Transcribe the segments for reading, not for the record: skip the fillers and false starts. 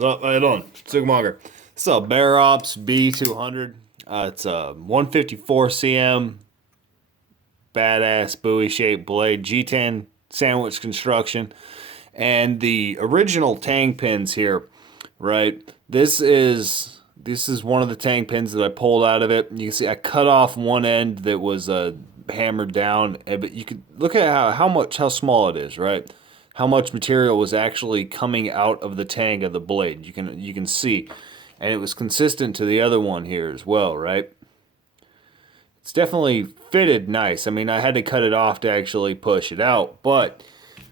So, how you doing? Sigmonger. This is a Bear Ops b200. It's a 154 cm badass buoy shaped blade, G10 sandwich construction, and the original Tang pins here. Right, this is one of the Tang pins that I pulled out of it. You can see I cut off one end that was hammered down, but you can look at how small it is, right? How much material was actually coming out of the tang of the blade. You can see, and it was consistent to the other one here as well, right? It's definitely fitted nice. I mean, I had to cut it off to actually push it out, but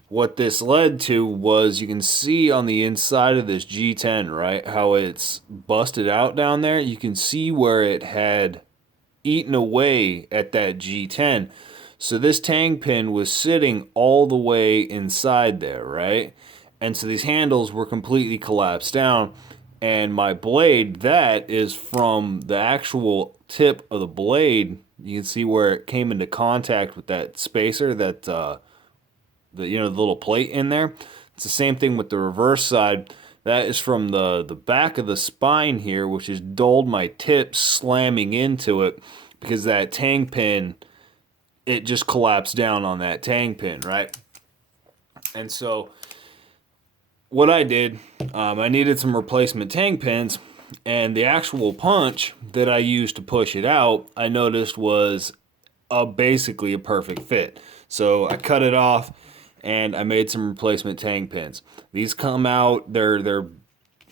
what this led to was you can see on the inside of this G10, right, how it's busted out down there. You can see where it had eaten away at that G10. So this tang pin was sitting all the way inside there, right? And so these handles were completely collapsed down. And my blade, that is from the actual tip of the blade. You can see where it came into contact with that spacer, that the little plate in there. It's the same thing with the reverse side. That is from the back of the spine here, which has dulled my tip slamming into it because that tang pin, it just collapsed down on that tang pin, right? And so what I did, I needed some replacement tang pins, and the actual punch that I used to push it out, I noticed was basically a perfect fit. So I cut it off and I made some replacement tang pins. These come out,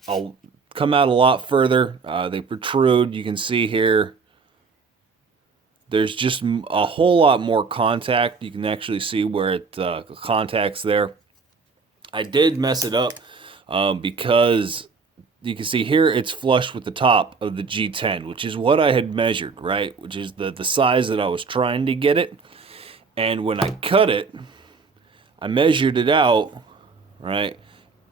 I'll come out a lot further. They protrude. You can see here there's just a whole lot more contact. You can actually see where it contacts there. I did mess it up because you can see here it's flush with the top of the G10, which is what I had measured, right? Which is the size that I was trying to get it. And when I cut it, I measured it out, right?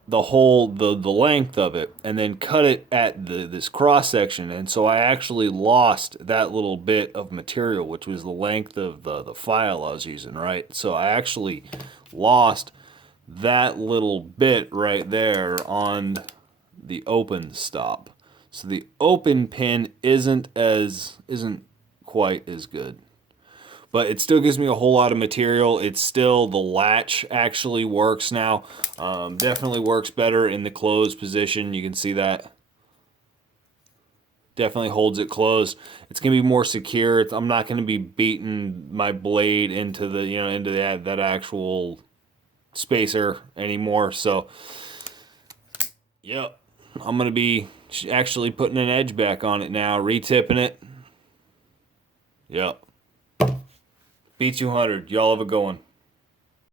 The length of it, and then cut it at this cross section, and so I actually lost that little bit of material, which was the length of the file I was using, right? So I actually lost that little bit right there on the open stop. So the open pin isn't quite as good, but it still gives me a whole lot of material. It's still, the latch actually works now. Definitely works better in the closed position. You can see that. Definitely holds it closed. It's gonna be more secure. I'm not gonna be beating my blade into that actual spacer anymore. So, yep, I'm gonna be actually putting an edge back on it now, retipping it. Yep. B200. Y'all have a good one.